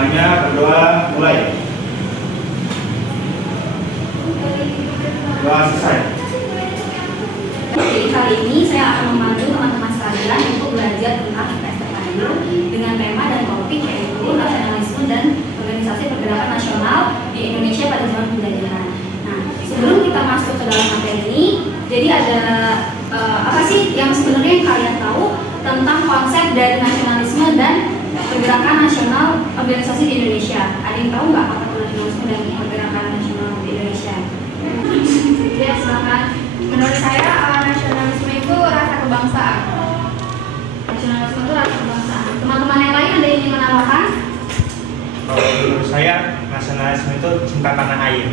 Semuanya berdoa, mulai. Doa selesai. Jadi kali ini saya akan memandu teman-teman sekalian untuk belajar tentang IPS terpadu dengan tema dan topik yaitu nasionalisme dan organisasi pergerakan nasional di Indonesia pada zaman penjajahan. Nah, sebelum kita masuk ke dalam materi ini, jadi ada apa sih yang sebenarnya kalian tahu tentang konsep dari nasionalisme dan pergerakan nasional organisasi di Indonesia? Ada yang tahu nggak apa itu nasionalisme dan pergerakan nasional di Indonesia? Ya, silakan. Menurut saya nasionalisme itu rasa kebangsaan. Nasionalisme itu rasa kebangsaan. Teman-teman yang lain ada yang ingin menambahkan? Kalau menurut saya, nasionalisme itu cinta tanah air.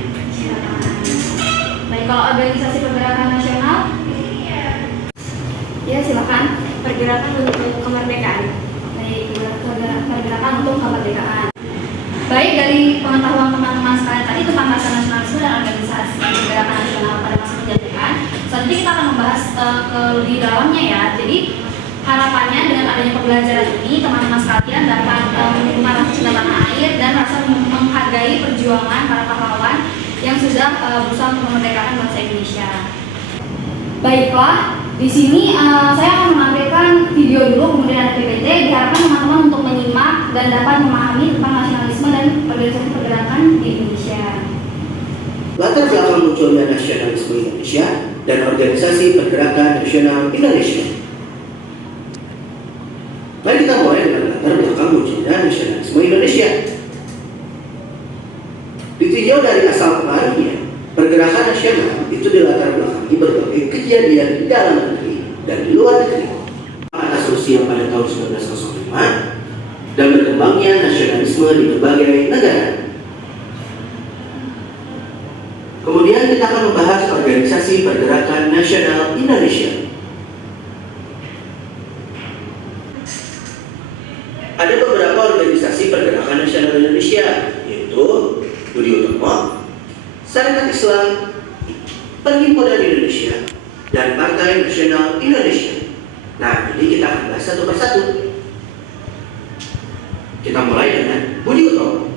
Baik, kalau organisasi pergerakan nasional? Ya, silakan. Pergerakan untuk kemerdekaan. Baik, pergerakan untuk kemerdekaan. Baik, dari pengetahuan teman-teman sekalian tadi tentang nasionalisme dan organisasi pergerakan nasional pada masa penjajahan, selanjutnya kita akan membahas ke lebih dalamnya ya. Jadi harapannya dengan adanya pembelajaran ini, teman-teman sekalian dapat menerima rasa cinta tanah air dan rasa menghargai perjuangan para pahlawan yang sudah berusaha untuk memerdekakan bangsa Indonesia. Baiklah, di sini saya akan menampilkan video dulu, kemudian ada PPT. Diharapkan teman-teman untuk menyimak dan dapat memahami tentang nasionalisme dan organisasi pergerakan di Indonesia. Latar belakang munculnya nasionalisme Indonesia dan organisasi pergerakan nasional Indonesia. Mari kita mulai dengan latar belakang munculnya nasionalisme Indonesia. Ditinjau dari asal pengaruhnya, pergerakan nasional itu dilatar belakangi berbagai kejadian di dalam negeri dan di luar negeri. Atas Rusia pada tahun 1905 dan berkembangnya nasionalisme di berbagai negara. Kemudian kita akan membahas organisasi pergerakan nasional Indonesia. Ada beberapa organisasi pergerakan nasional Indonesia, yaitu Budi Utomo, Sarekat Islam, Perhimpunan Indonesia, dan Partai Nasional Indonesia. Nah, ini kita akan bahas satu persatu. Kita mulai dengan Budi Utomo.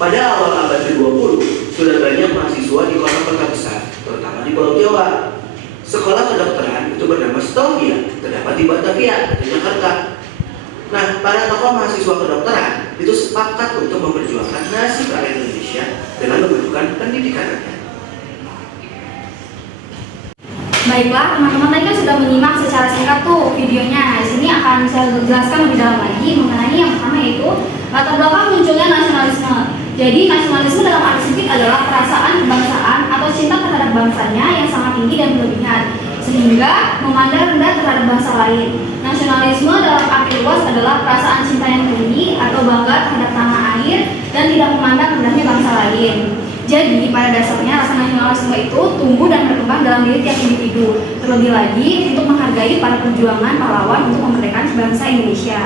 Pada awal abad ke-20, sudah banyak mahasiswa di kota-kota besar, terutama di Pulau Jawa. Sekolah kedokteran itu bernama Stovia, terdapat di Batavia, di Jakarta. Nah, para tokoh mahasiswa kedokteran itu sepakat untuk memperjuangkan nasib rakyat Indonesia dengan memajukan pendidikan rakyat. Baiklah, teman-teman tadi kan sudah menyimak secara singkat tuh videonya. Di sini akan saya jelaskan lebih dalam lagi mengenai yang pertama yaitu latar belakang munculnya nasionalisme. Jadi nasionalisme dalam arti sempit adalah perasaan kebangsaan atau cinta terhadap bangsanya yang sangat tinggi dan berlebihan, sehingga memandang rendah terhadap bangsa lain. Nasionalisme dalam arti luas adalah perasaan cinta yang tinggi atau bangga terhadap tanah air dan tidak memandang rendahnya bangsa lain. Jadi pada dasarnya rasa nasionalisme itu tumbuh dan berkembang dalam diri tiap individu, terlebih lagi untuk menghargai para perjuangan pahlawan untuk memerdekakan bangsa Indonesia.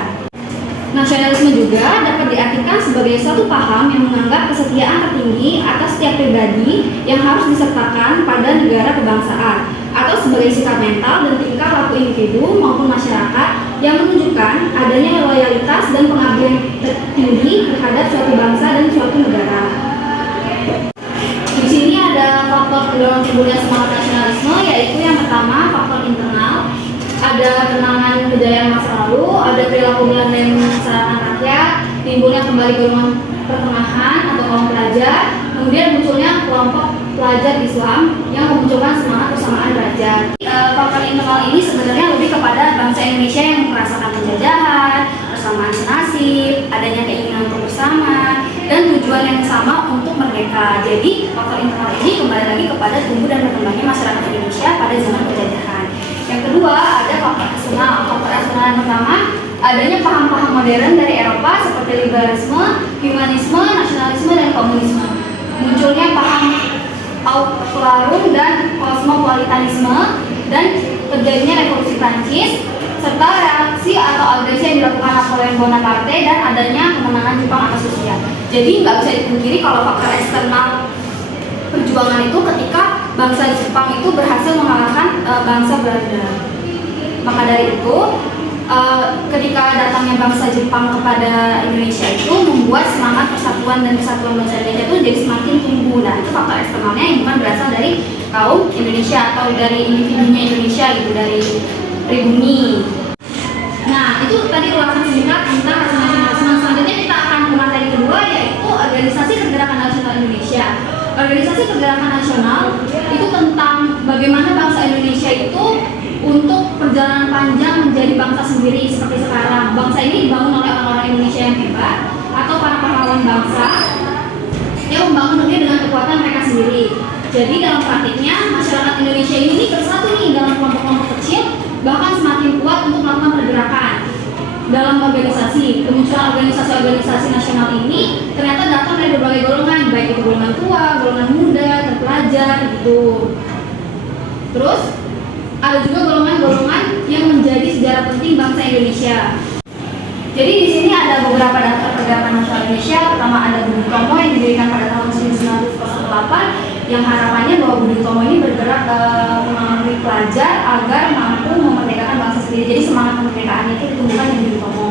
Nasionalisme juga dapat diartikan sebagai suatu paham yang menganggap kesetiaan tertinggi atas setiap pribadi yang harus disertakan pada negara kebangsaan, atau sebagai sikap mental dan tingkah laku individu maupun masyarakat yang menunjukkan adanya loyalitas dan pengabdian tertinggi terhadap suatu bangsa dan suatu negara. Di sini ada faktor pendorong timbulnya semangat nasionalisme, yaitu yang pertama faktor internal. Ada kenangan kejayaan masa lalu, ada perilaku Belanda yang menyengsarakan rakyat, timbulnya kembali golongan pertengahan atau kaum pelajar, kemudian munculnya kelompok pelajar Islam yang memunculkan semangat persamaan derajat. Faktor internal ini sebenarnya lebih kepada bangsa Indonesia yang merasakan penjajahan, persamaan senasib, adanya keinginan untuk bersama, dan tujuan yang sama untuk merdeka. Jadi faktor internal ini kembali lagi kepada tumbuh dan berkembangnya masyarakat Indonesia pada zaman penjajahan. Yang kedua ada faktor eksternal. Faktor eksternal yang pertama adanya paham-paham modern dari Eropa seperti liberalisme, humanisme, nasionalisme, dan komunisme. Munculnya paham autoritarisme dan kosmopolitanisme dan terjadinya revolusi Prancis serta reaksi atau agresi yang dilakukan Napoleon Bonaparte dan adanya kemenangan Jepang atas Rusia. Jadi nggak bisa dipungkiri kalau faktor eksternal perjuangan itu ketika bangsa Jepang itu berhasil mengalahkan bangsa Belanda. Maka dari itu ketika datangnya bangsa Jepang kepada Indonesia itu membuat semangat persatuan dan kesatuan bangsa Indonesia itu jadi semakin tumbuh. Nah, itu faktor eksternalnya yang bukan berasal dari kaum Indonesia atau dari individunya Indonesia gitu, dari pribumi. Nah, itu tadi ulasan singkat tentang rasa nasionalisme. Selanjutnya kita akan ke materi kedua, yaitu organisasi pergerakan nasional Indonesia. Organisasi pergerakan nasional itu tentang bagaimana bangsa Indonesia itu untuk perjalanan panjang menjadi bangsa sendiri seperti sekarang. Bangsa ini dibangun oleh orang-orang Indonesia yang hebat atau para pahlawan bangsa yang membangun negeri dengan kekuatan mereka sendiri. Jadi dalam praktiknya masyarakat Indonesia ini bersatu nih dalam kelompok-kelompok kecil, bahkan semakin kuat untuk melakukan pergerakan dalam organisasi. Kemunculan organisasi-organisasi nasional ini ternyata datang dari berbagai golongan, baik itu golongan tua, golongan muda, terpelajar gitu. Terus ada juga golongan-golongan yang menjadi sejarah penting bangsa Indonesia. Jadi di sini ada beberapa daftar pergerakan nasional Indonesia. Pertama ada Budi Utomo yang didirikan pada tahun 1908, yang harapannya bahwa Budi Utomo ini bergerak melalui pelajar agar mampu memerdekakan bangsa sendiri. Jadi semangat kemerdekaan itu ditumbuhkan di Budi Utomo.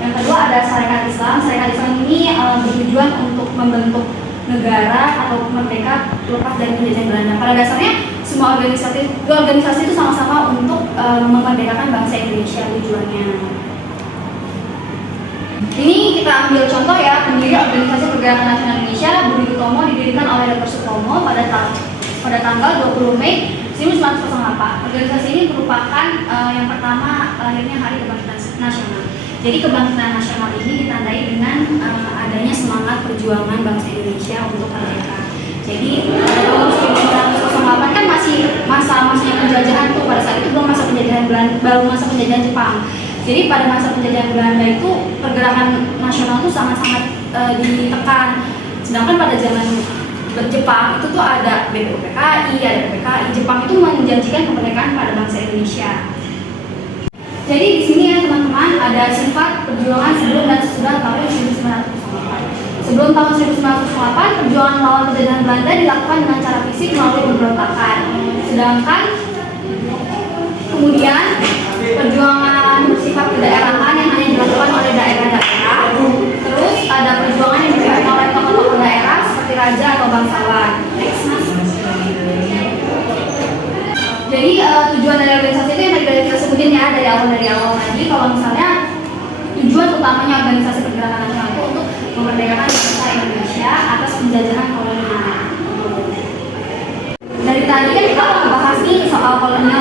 Yang kedua ada Sarekat Islam. Sarekat Islam ini bertujuan untuk membentuk negara atau merdeka lepas dari penjajahan Belanda. Pada dasarnya semua organisasi itu sama-sama untuk memerdekakan bangsa Indonesia tujuannya. Ini kita ambil contoh ya, pendiri organisasi pergerakan nasional Indonesia Budi Utomo didirikan oleh Dr. Sutomo pada tanggal 20 Mei 1908. Organisasi ini merupakan yang pertama lahirnya Hari Kebangkitan Nasional. Jadi kebangkitan nasional ini ditandai dengan adanya semangat perjuangan bangsa Indonesia untuk merdeka. Jadi tahun 1908 kan masih masa-masanya penjajahan tuh, pada saat itu belum masa penjajahan Belanda, baru masa penjajahan Jepang. Jadi pada masa penjajahan Belanda itu pergerakan nasional itu sangat-sangat ditekan. Sedangkan pada zaman Jepang itu tuh ada BPUPKI, ada PPKI. Jepang itu menjanjikan kemerdekaan pada bangsa Indonesia. Jadi di sini ya teman-teman ada sifat perjuangan sebelum dan sesudah tahun 1908. Sebelum tahun 1908, perjuangan melawan penjajahan Belanda dilakukan dengan cara fisik melalui pemberontakan. Sedangkan kemudian perjuangan bersifat kedaerahan yang hanya dilakukan oleh daerah-daerah. Terus ada perjuangan yang dilakukan oleh tokoh-tokoh daerah seperti raja atau bangsawan. Jadi tujuan dari organisasi itu yang tadi kita sebutin ya dari awal tadi. Kalau misalnya tujuan utamanya organisasi pergerakan nasional itu untuk memerdekakan bangsa Indonesia atas penjajahan kolonial. Dari tadi kan kita bahas nih soal kolonial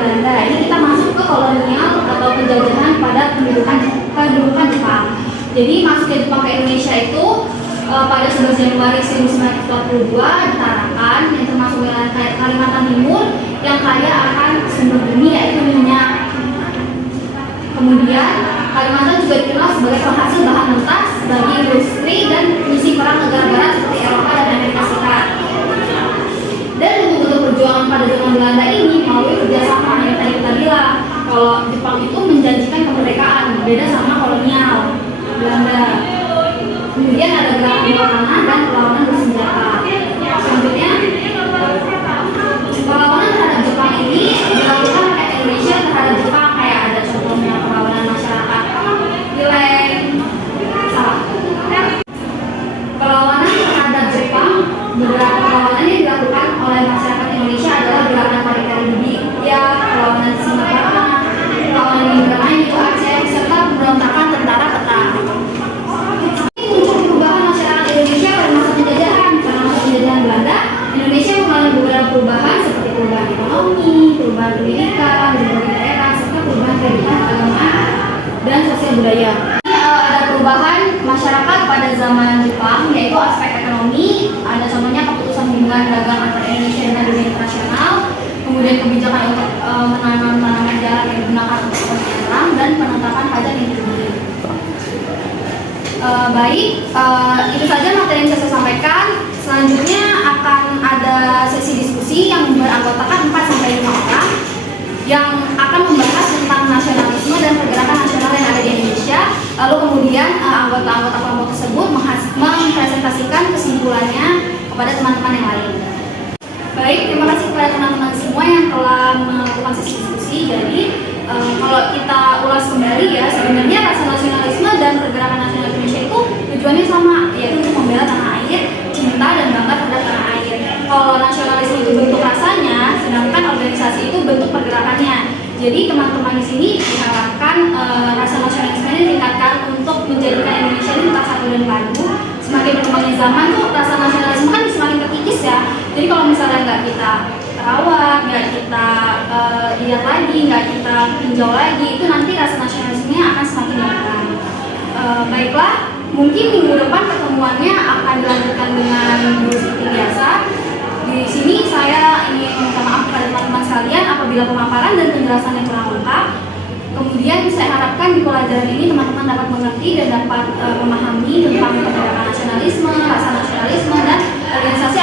Belanda. Ini kita masuk ke kolonial atau penjajahan pada kedudukan Jepang. Jadi masuknya Jepang ke Indonesia itu pada 11 Januari 1942 ditarakan, yang termasuk wilayah Kalimantan Timur yang kaya akan sumber bumi yaitu minyak. Kemudian Kalimantan juga dikenal sebagai penghasil bahan mentah bagi industri dan misi perang negara barat seperti Eropa dan Amerika Serikat. Dan untuk perjuangan pada zaman Belanda ini melalui kerjasama yang tadi kita bilang, kalau Jepang itu menjanjikan kemerdekaan, beda sama kolonial Belanda. Kemudian ada gerakan perlawanan dan perlawanan bersenjata. Selanjutnya, perlawanan terhadap Jepang ini dilakukan oleh Indonesia terhadap Jepang, kayak ada contohnya perlawanan masyarakat Wileng. Perlawanan terhadap Jepang, beberapa perlawanan yang dilakukan oleh masyarakat Indonesia adalah gerakan Pari-Pari Budi, ya, perlawanan Singapura, perlawanan Indramayu, Aceh, serta pemberontakan tentara peta. Indonesia mengalami beberapa perubahan seperti perubahan ekonomi, perubahan pendidikan di berbagai daerah, serta perubahan kehidupan keagamaan dan sosial budaya. Ada perubahan masyarakat pada zaman Jepang, yaitu aspek ekonomi. Ada contohnya keputusan hubungan dagang antara Indonesia dengan dunia internasional, kemudian kebijakan untuk menanam tanaman jalan yang digunakan untuk kepentingan perang, dan penetapan pajak yang tinggi. Baik, itu saja materi yang bisa saya sampaikan. Selanjutnya akan ada sesi diskusi yang beranggotakan 4-5 orang yang akan membahas tentang nasionalisme dan pergerakan nasional yang ada di Indonesia. Lalu kemudian anggota-anggota kelompok tersebut mempresentasikan kesimpulannya kepada teman-teman yang lain. Baik, terima kasih kepada teman-teman semua yang telah melakukan sesi diskusi. Jadi kalau kita Jadi teman-teman di sini diharapkan rasa nasionalisme ini ditingkatkan untuk menjadikan Indonesia ini tetap satu dan padu. Semakin berkembangnya zaman tuh rasa nasionalisme kan semakin terkikis ya. Jadi kalau misalnya nggak kita rawat, nggak kita lihat lagi, nggak kita tinjau lagi, itu nanti rasa nasionalismenya akan semakin berkurang. Baiklah, mungkin minggu depan pertemuannya akan dilanjutkan dengan seperti biasa. Di sini saya ingin minta maaf kepada teman-teman sekalian apabila pemaparan dan penjelasan yang kurang lengkap. Kemudian saya harapkan di pelajaran ini teman-teman dapat mengerti dan dapat memahami tentang kebijakan nasionalisme, rasa nasionalisme, dan organisasi